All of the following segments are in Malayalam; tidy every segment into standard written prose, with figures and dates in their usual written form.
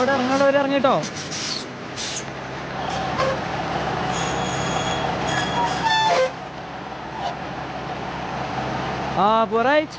അവിടെ ഇറങ്ങാനുള്ളവർ ഇറങ്ങിട്ടോ. Right.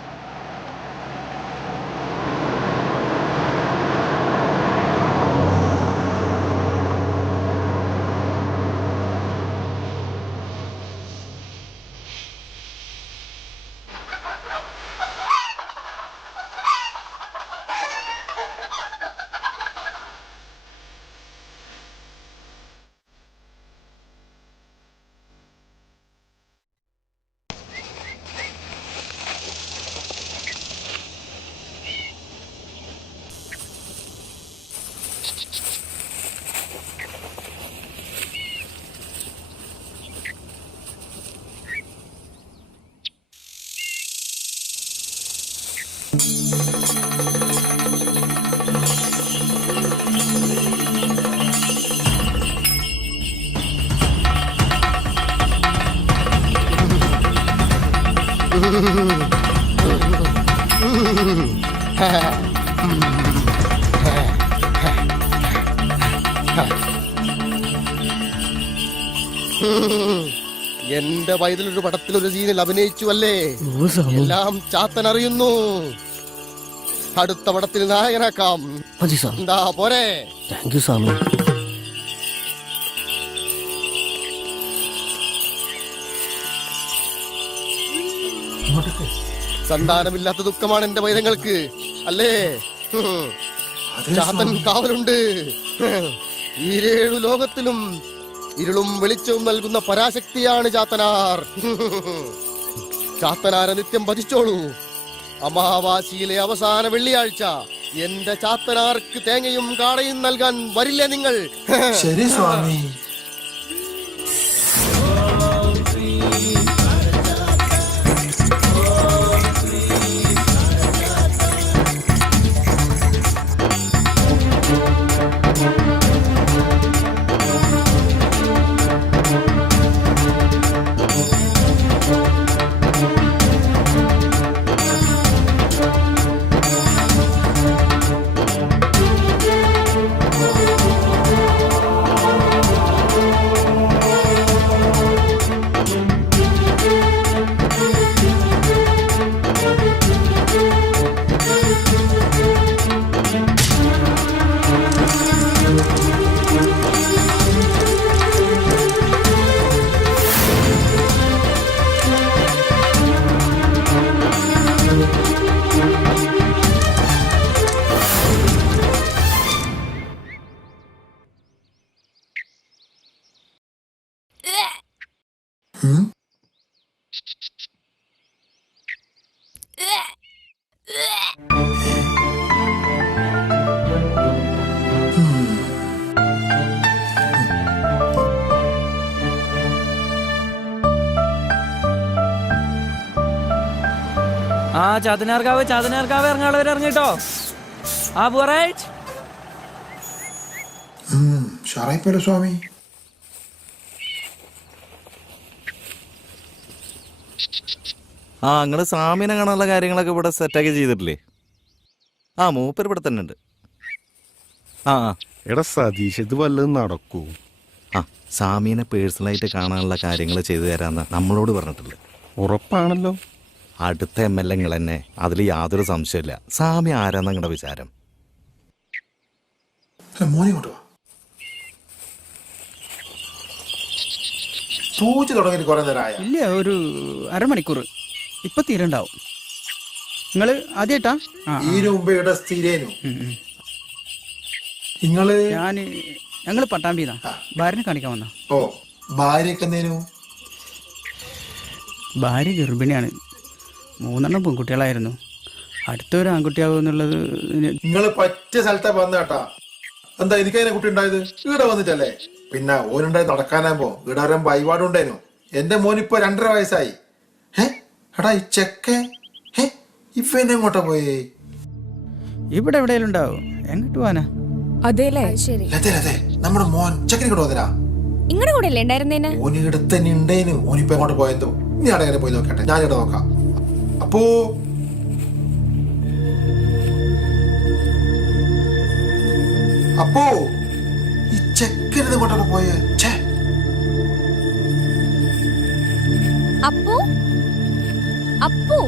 എന്റെ വയതിലൊരു പടത്തിലൊരു സീനിൽ അഭിനയിച്ചു അല്ലേ? എല്ലാം ചാത്തൻ അറിയുന്നു. അടുത്ത പടത്തിൽ നായകനാക്കാം. എന്താ പോരെ? സന്താനമില്ലാത്ത ദുഃഖമാണ് എന്റെ വൈരങ്ങൾക്ക് അല്ലേ? ചാത്തൻ കാവലുണ്ട്. ഈ 7 ലോകത്തിലും ഇരുളും വെളിച്ചവും നൽകുന്ന പരാശക്തിയാണ് ചാത്തനാർ. ചാത്തനാരെ നിത്യം ഭജിച്ചോളൂ. അമാവാസിയിലെ അവസാന വെള്ളിയാഴ്ച എന്റെ ചാത്തനാർക്ക് തേങ്ങയും കാടയും നൽകാൻ വരില്ലേ നിങ്ങൾ? ശരി സ്വാമി. ചാത്തനാർക്കാവ് ഇറങ്ങാനുള്ളവർ ഇറങ്ങിട്ടോ. റൈറ്റ്. സ്വാമി. നിങ്ങള് സ്വാമിനെ കാണാനുള്ള കാര്യങ്ങളൊക്കെ ഇവിടെ സെറ്റാക്കി ചെയ്തിട്ടില്ലേ? മൂപ്പർ ഇവിടെ തന്നെ ഉണ്ട്. എടാ സതീഷ്, ഇത് വല്ലതും നടക്കൂ? സ്വാമീനെ പേഴ്സണലായിട്ട് കാണാനുള്ള കാര്യങ്ങൾ ചെയ്തു തരാന്ന് നമ്മളോട് പറഞ്ഞിട്ടില്ല. ഉറപ്പാണല്ലോ. അടുത്ത MLA നിങ്ങൾ തന്നെ, അതിൽ യാതൊരു സംശയമില്ല. സ്വാമി ആരാന്ന് നിങ്ങളുടെ വിചാരം? ഇല്ല, ഒരു അരമണിക്കൂർ ഇപ്പൊ തീരണ്ടാവും. നിങ്ങള് ആദ്യമായിട്ടാ? ഞങ്ങള് പട്ടാമ്പിന്നാ ഭാര്യനെ കാണിക്കാൻ വന്ന. ഭാര്യ ഗർഭിണിയാണ്. 3 പെൺകുട്ടികളായിരുന്നു. അടുത്തൊരു ആൺകുട്ടിയാവും എന്നുള്ളത്. നിങ്ങള് പറ്റിയ സ്ഥലത്താ വന്ന കേട്ടാ. എന്താ എനിക്കതിനെ കുട്ടി ഉണ്ടായത്? ഇവിടെ വന്നിട്ടല്ലേ. പിന്നെ ഓനുണ്ടായി നടക്കാനാകുമ്പോ ഇവിടെ വരാൻ വഴിപാടുണ്ടായിരുന്നു. എന്റെ മോനിപ്പോ 2.5 വയസ്സായി. എടാ ഈ ചെക്കൻ ഇവനെ എങ്ങോട്ടാ പോയേ? ഇവിടെ എവിടെയെങ്കിലും ഉണ്ടാവും. എങ്ങോട്ട് പോവാനാ? അതെല്ലേ, ശരി. അതെ, നമ്മുടെ മോൻ ചെക്കനെ കൂടെ വന്നരാ. ഇങ്ങടെ കൂടെ അല്ലേ ഉണ്ടായിരുന്നേന്? ഓനിവിടെ തന്നെ ഉണ്ടേനു. ഓനിപ്പോ എങ്ങോട്ട് പോയെന്തോ. നീ അവിടെ പോയി നോക്കട്ടെ, ഞാനിവിടെ നോക്കാം. അപ്പോ അപ്പോ ഈ ചെക്കനത് കൊണ്ടൊക്കെ പോയേ ഛേ. അപ്പു അപ്പു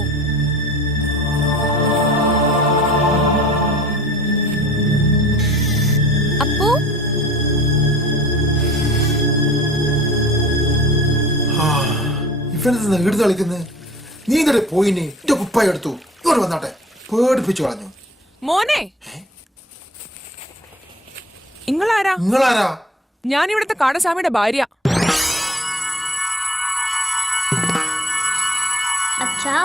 അപ്പു ഇവനെന്താ എടുത്ത് കളിക്കുന്നത്? നീ ഇങ്ങോട്ട് പോയിന് എന്റെ കുപ്പായ എടുത്തു ഇങ്ങോട്ട് വന്നാട്ടെ. പേടിപ്പിച്ചു കളഞ്ഞു. മോനെ നിങ്ങളാരാ? നിങ്ങളാരാ? ഞാൻ ഇവിടുത്തെ കാടസ്വാമിയുടെ ഭാര്യ. അച്ഛാ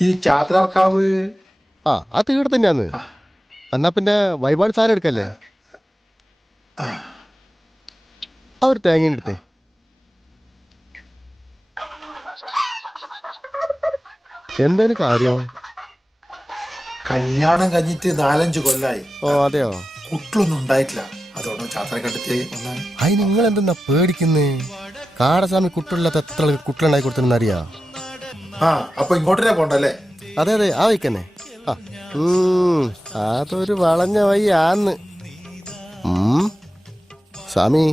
ഈ ചാത്തനാർക്കാവ് ആ അത് ഇവിടെ തന്നെയാന്ന്. എന്നാ പിന്നെ വഴിപാട് സാധനം എടുക്കല്ലേ? ആ ഒരു തേങ്ങ എടുത്തേ. എന്തേലും കാര്യം? കല്യാണം കഴിഞ്ഞിട്ട് 4-5 കൊല്ലായി. ഓ അതെയോ? കുട്ടിലൊന്നും ഉണ്ടായിട്ടില്ല. അതോടെ ചാത്തനെ കണ്ടിട്ട് ഒന്ന് അയി നിങ്ങൾ എന്തെന്നാ പേടിക്കുന്നേ? കാടസ്വാമി കുട്ടികളില്ലാത്ത എത്ര കുട്ടികളുണ്ടായി കൊടുത്തെന്ന് അറിയാ? ആ അപ്പൊ ഇങ്ങോട്ടേ പോണ്ടല്ലേ? അതെ അതെ ആ വയ്ക്കന്നെ. ആ അതൊരു വളഞ്ഞ വഴി ആന്ന്. സ്വാമി